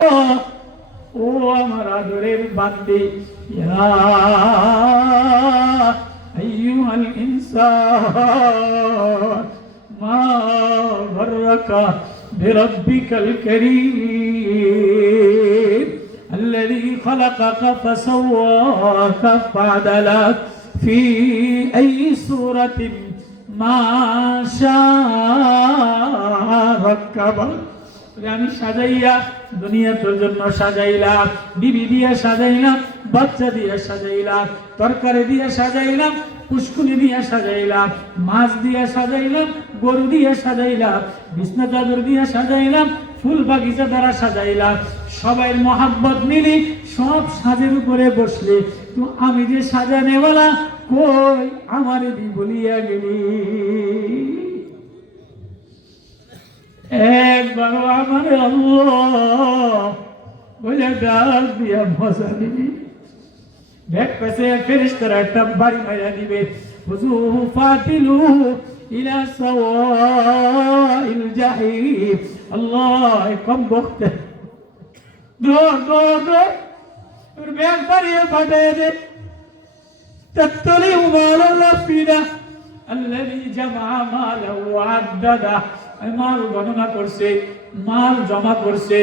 ও আমার আদরের বান্দি ইয়া আইয়ুহাল ইনসান মা গররাকা বিরাব্বিকাল কারীম الذي خلقك فسواك فعدلك في أي سورة ما شاء ركبك আমি সাজাইয়া দুনিয়া তোর জন্য সাজাইলাম, বিবি দিয়ে সাজাইলাম, বাচ্চা দিয়ে সাজাইলাম, তরকারি দিয়ে সাজাইলাম, পুষ্কুনি দিয়ে সাজাইলাম, মাছ দিয়ে সাজাইলাম, গরু দিয়ে সাজাইলাম, বিছনা চাদর দিয়ে সাজাইলাম, ফুল বাগিচা দ্বারা সাজাইলাম। সবাই মহাব্বত মিলি সব সাজের উপরে বসলে। তো আমি যে সাজানেওয়ালা, কই আমার দি বলিয়া গেলি? একবারও আমার আল্লাহ বলে ডাক দিয়া মজা দিবি ব্যাগ পেছে ফেরিস্তারা একটা বাড়ি মাইরা দিবে হুজুর ফাতিলু ইলা সাওয়াইল জাহিম আল্লাহ কম বকতে দৌড় দৌড় দৌড় ওর ব্যাগ বাড়িয়ে ফাটাই দে تطلع مال الأفئدة الذي جمع ماله وعدده এই মাল গণনা করছে, মাল জমা করছে,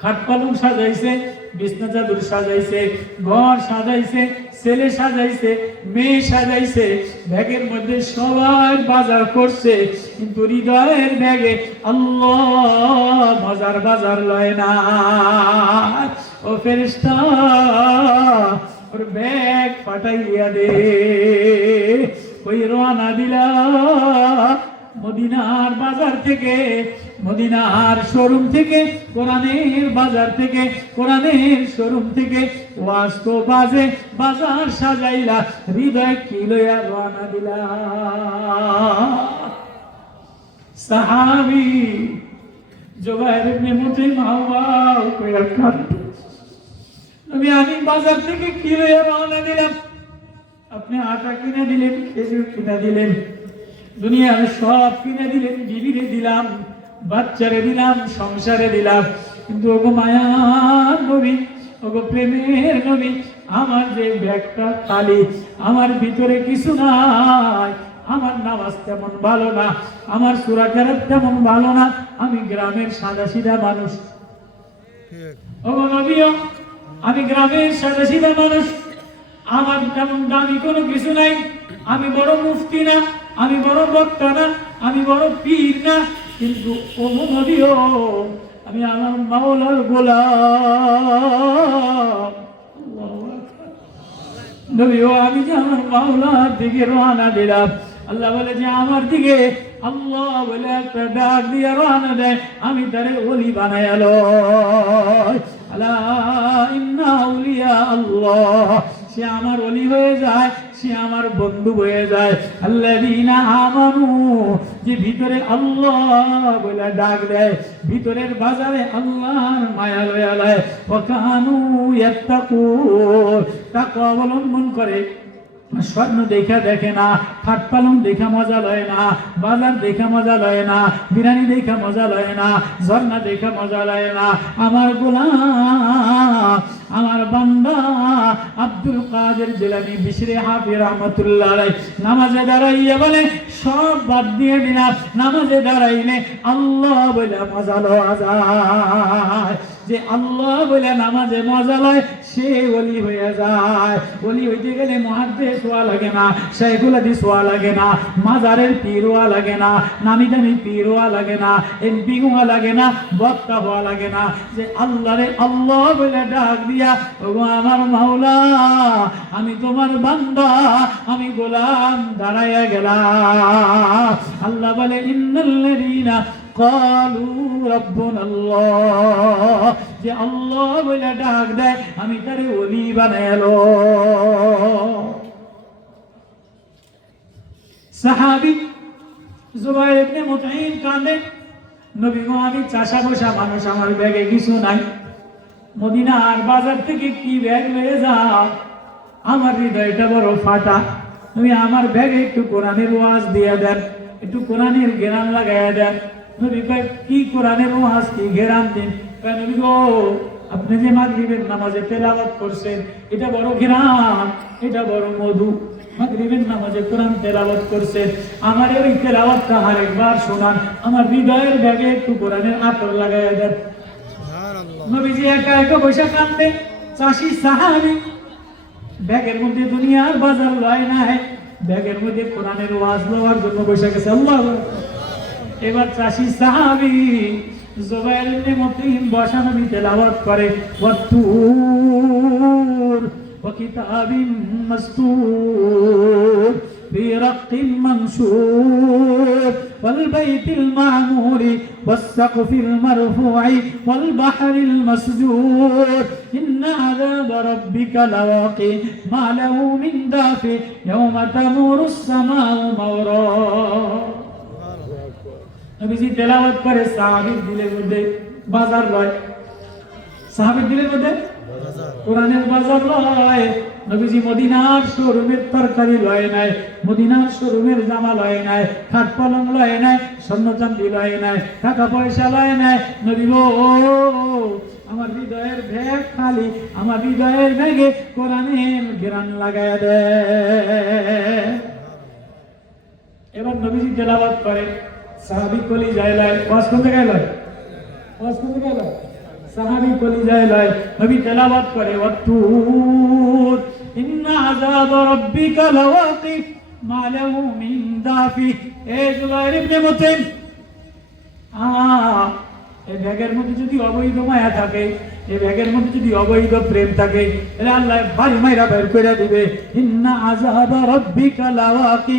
খাট পালং সাজাইছে, বিছনা চাদর সাজাইছে, ঘর সাজাইছে, ছেলে সাজাইছে, মেয়ে সাজাইছে, ব্যাগের মধ্যে সবাই বাজার করছে, কিন্তু হৃদয়ের ব্যাগে আল্লাহ মজার বাজার লয় না। ও ফেরিস্তা ওর ব্যাগ ফাটাইয়া দে, ওই রওনা দিলা মদিনার বাজার থেকে, মদিনার শোরুম থেকে, কোরআনের বাজার থেকে, কোরআনের শোরুম থেকে ওয়াস্ত বাজে বাজার সাজাইলা, হৃদয় কি লইয়া রওনা দিলা? সাহাবি জোবাইর ইবনে মুতিম হাওয়া কইরা কাঁদতো আমি আমি বাজার থেকে কিলো রওনা দিলাম? আপনি আটা কিনে দিলেন, খেজুর কিনে দিলেন। দুনিয়ার সব কিনে দিলেন বিবিরে দিলাম, বাচ্চারে দিলাম, সংসারে দিলাম। কিন্তু ওগো মায়ার নবী, ওগো প্রেমের নবী, আমার যে ব্যাগটা খালি, আমার ভিতরে কিছু নাই, আমার নামাজ তেমন ভালো না, আমার সুরা কেরাত তেমন ভালো না, আমি গ্রামের সাদা সিধা মানুষ। ওগো নবীও, আমি গ্রামের সাদা সিধা মানুষ। আমার তেমন দামি কোনো কিছু নাই, আমি বড় মুফতি না আমি বড় বক্তা না, আমি বড় পীর না, কিন্তু নবীও আমি আমার মাওলার আল্লাহু নবীও আমি যে আমার মাওলার দিকে রওনা দিলাম। আল্লাহ বলে যে আমার দিকে আল্লাহ বলে একটা ডাক দিয়ে রওনা দেয় আমি তারে ওলি বানায়ালো আলা ইন্না উলিয়া আল্লাহ, সে আমার অলি হয়ে যায়। সে আমার বন্ধু হয়ে যায়। আল্লাযীনা আমানু, যে ভিতরে আল্লাহ বলে ডাক দেয়, ভিতরের বাজারে আল্লাহর মায়া লয়া লয়। ওয়াকানু ইয়াত্তাকুন, তাকওয়া অবলম্বন করে। স্বর্ণ দেখা দেখে না, খাট পালং দেখা মজা লয় না, বাজার দেখা মজা লয় না বিরানি দেখা মজা লয় না, ঝর্ণা দেখা মজা লয় না। আমার গোলাম আমার বান্দা আব্দুল কাদের জেলানি বিশরে হাফির রহমতুল্লাহ নামাজে দাঁড়াইয়া বলে, সব বাদ দিয়ে দিলাম, নামাজে দাঁড়াইলে আল্লাহ বলে, মজালো যায় যে আল্লাহ বলে নামাজে মজা লয়, সে ওলি হয়ে যায়। ওলি হইতে গেলে মহাদ্দেশ হওয়া লাগে না, শাইখুল হাদিস হওয়া লাগে না, মাজারের পীর হওয়া লাগে না নামি দামি পীর হওয়া লাগে না, এমপি হওয়া লাগে না, বক্তা হওয়া লাগে না। যে আল্লাহ রে আল্লাহ বলে ডাক দিয়া, ওগো আমার মাওলা, আমি তোমার বান্দা, আমি গোলাম, দাঁড়াইয়া গেলাম। আল্লাহ বলে, ইন্নাল্লাযীনা কালু রব্বুন আল্লাহ যে আল্লাহ বলে ডাক দেয়, আমি তারে ওলি বানালো সাহাবি জুবাইর ইবনে মুতাইম কাঁদে, নবী গো, আমি চাষা বসা মানুষ, আমার ব্যাগে কিছু নাই। মদিনার বাজার থেকে কি ব্যাগ লয়ে যা আমার হৃদয়টা বড় ফাটা। তুমি আমার ব্যাগে একটু কোরআনের ওয়াজ দিয়ে দেন, একটু কোরআনের জ্ঞান লাগাইয়া দেন। নবী কয় কি কোরআনের কি গেরান দিন? কয় নবী গো আপনি যে মাগরিবের নামাজে তেলাওয়াত করছেন এটা বড় ঘিরান এটা বড় মধু। মাগরিবের নামাজে কোরআন তেলাওয়াত করছেন আমার ওই তেলাওয়াতটা আরেকবার শোনান আমার হৃদয়ের ব্যাগে একটু কোরআনের আতর লাগাই দেন। নবীজি একা একা বসে কান্দে চাষি সাহাবি ব্যাগের মধ্যে দুনিয়ার বাজার লয় নাই ব্যাগের মধ্যে কোরআনের ওয়াজ লওয়ার জন্য বসে গেছে আল্লাহ এবার চাষি সাহাবি জুবাইর ইবনে মুতিম বসা নবী তেলাওয়াত করে ওয়াতুর وكتاب مستور في رق منشور والبيت المعمور والسقف المرفوع والبحر المسجور إن عذاب ربك لواقع ما له من دافع يوم تمور السماء مورا নবীজি তেলাওয়াত করে, সাহাবীর দিলের মধ্যে বাজার লয়। সাহাবীর দিলের মধ্যে? কোরআনের বাজার লয়। নবীজি মদিনার শোরুমের তরকারি লয় নাই, মদিনার শোরুমের জামা লয় নাই, খাট পালং লয় নাই, স্বর্ণ চান্দি লয় নাই, টাকা পয়সা লয় নাই। নবী গো আমার হৃদয়ের ভেগ খালি, আমার হৃদয়ের ভেগে কোরআনের ঘেরান লাগায় দেয়। এবার নবীজি তেলাওয়াত করে সাহাবী কলি যায় লয় ওয়াজ কোন জায়গায় লয়? ওয়াজ কোন জায়গায় লয়? সাহাবী কলি যায় লয় নবী তেলাওয়াত করে ওয়াতুর ইন্না আযাব রাব্বিকা লাওয়াকি মা লাহু মিন দাফি। এ জুবাইর ইবনে মুতিম আ এই ব্যাগের মধ্যে যদি অবৈধ মায়া থাকে এই ব্যাগের মধ্যে যদি অবৈধ প্রেম থাকে তাহলে আল্লাহ বাড়ি মাইরা বের করে দিবে, ইন্না আযাব রাব্বিকা লাওয়াকি মা লাহু দাফি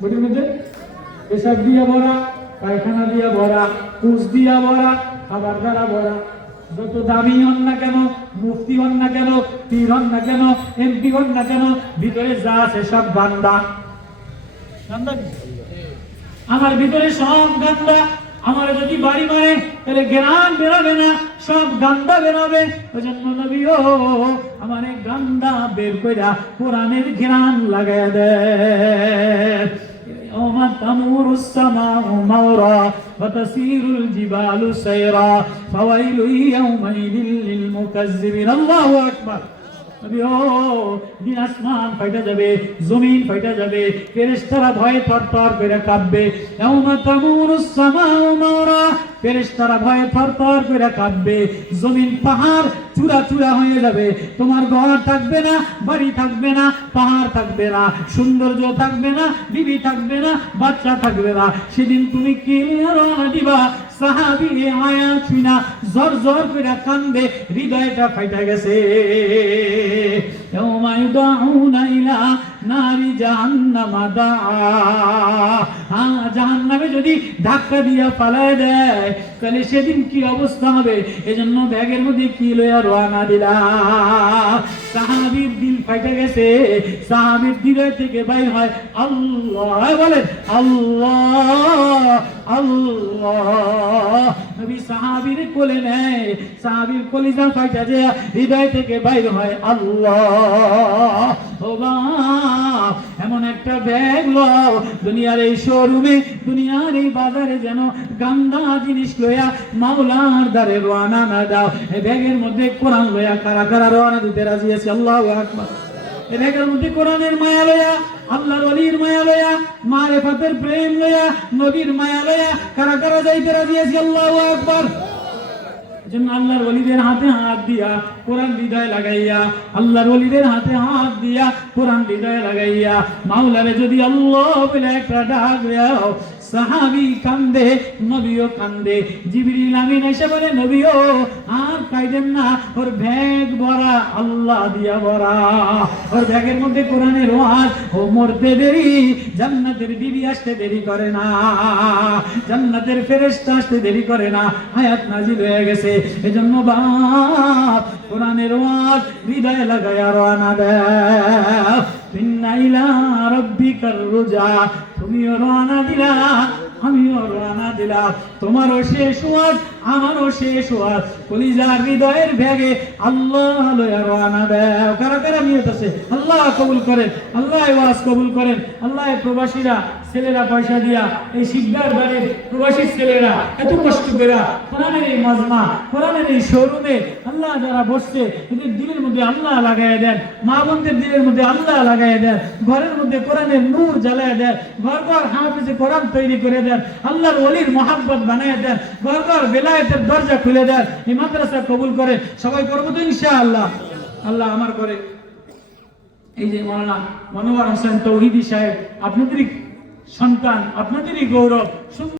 বুঝলি? বুঝে পেশাব দিয়া ভরা, পায়খানা দিয়া ভরা কুচ দিয়া ভরা, খাবার দ্বারা ভরা। যত দামি হন না কেন, মুফতি হন না কেন, পীর হন না কেন এমপি হন না কেন, ভিতরে যা আছে সব বান্দা। আমার ভিতরে সব গান্দা আমার যদি বাড়ি মারে, তাহলে গ্রাম বেরোবে না, সব গান্দা বেরোবে। ওই জন্য নবী ও, আমার গান্দা বের করে কোরআনের ঘ্রাণ লাগাই দেয়। تمور السماء مورا وتسير الجبال سيرا فويل يومئذ للمكذبين الله أكبر নবী ও দিন আসমান ফাইটা যাবে জমিন ফাইটা যাবে ফেরেশতারা ভয়ে থরথর করে কাঁপবে ইয়াউমা তামুরুস সামাউ মাওরা ফেরেশতারা ভয়ে থরথর করে কাঁপবে জমিন পাহাড় চূড়া চূড়া হয়ে যাবে তোমার ঘর থাকবে না বাড়ি থাকবে না পাহাড় থাকবে না সৌন্দর্য থাকবে না বিবি থাকবে না বাচ্চা থাকবে না সেদিন তুমি কি রওনা দিবা সাহাবি আয়া ছুইনা জর জর করে কান্দে হৃদয়টা ফাইটা গেছে يوم يدعون إلى نار جهنم دعا হ্যাঁ জাহান্নামে যদি ধাক্কা দিয়া পালায় দেয় তাহলে সেদিন কি অবস্থা হবে? এজন্য ব্যাগের মধ্যে কি লইয়া রওনা দিলা? সাহাবীর দিল ফাইটা গেছে। সাহাবীর দিলের থেকে বাইর হয় আল্লাহ। বলেন আল্লাহ আল্লাহ। নবী সাহাবীর কোলে নেয়। সাহাবীর কলিজা ফাইটা যে হৃদয় থেকে বাইর হয় আল্লাহ। ও বাপ, এমন একটা ব্যাগ লও, দুনিয়ার এই শোরুমে দুনিয়ার এই বাজারে যেন গান্দা জিনিস লইয়া মাওলার দ্বারে রওনা না দাও। এই ব্যাগের মধ্যে কোরআন লইয়া কারা কারা রওনা দিতে রাজি আছে? আল্লাহু আকবার। এই ব্যাগের মধ্যে কোরআনের মায়া লইয়া, আল্লাহর ওলির মায়া লইয়া, মারেফাতের প্রেম লইয়া, নবীর মায়া লইয়া কারা কারা যাইতে রাজি আছে? আল্লাহু আকবার। জন্য আল্লাহর ওলিদের হাতে হাত দিয়া কোরআন হৃদয় লাগাইয়া, আল্লাহর ওলিদের হাতে হাত দিয়া কোরআন হৃদয় লাগাইয়া, মাওলারে যদি আল্লাহ বলে একটা ডাক দাও সাহাবি কান্দে, নবীও কান্দে। জিবরিল আমিন এসে বলে, নবীও, আর কাইদেন না, ওর ব্যাগ ভরা, আল্লাহ দিয়া ভরা। ওর ব্যাগের মধ্যে কোরআনের ওয়াজ, ও মরতে দেরি, জান্নাতের বিবি আসতে দেরি করে না। জান্নাতের ফেরেশতা আসতে দেরি করে না। হায়াত নাজিল হয়ে গেছে। এজন্য বাপ, কোরআনের ওয়াজ হৃদয়ে লাগায়া রানা দেও ইন্না ইলা রাব্বিকার রুজা তুমিও রানা দিলা, আমিও রানা দিলাম তোমারও শেষ ওয়াজ, আমারও শেষ ওয়াজ। কলিজার হৃদয়ের ভেগে আল্লাহ লয়া রানা দেও। কারা কারা নিয়ত আছে আল্লাহ কবুল করেন, আল্লাহ ওয়াজ কবুল করেন। আল্লাহ প্রবাসীরা ছেলেরা পয়সা দিয়া এই শিকদার বাড়ির প্রবাসী ছেলেরা এত কষ্ট করে কোরআনের এই মাজমা, কোরআনের এই শোরুমে আল্লাহ যারা বসছে, এদের দিলের মধ্যে আল্লাহ লাগাই দেন মা বোনদের দিলের মধ্যে আল্লাহ লাগাই দেন, ঘরের মধ্যে কোরআনের নূর জ্বালায় দেন ঘর ঘর হাফিজে কোরআন তৈরি করে দেন, আল্লাহর অলির মহাব্বত বানায় দেন ঘর ঘর বেলায়েতের দরজা খুলে দেন, এই মাদ্রাসা কবুল করে সবাই করব তো ইনশাআল্লাহ। আল্লাহ আল্লাহ আমার করে। এই যে মৌলানা মনোয়ার হোসেন তৌহিদি সাহেব, আপনাদেরই সন্তান আপনাদেরই গৌরব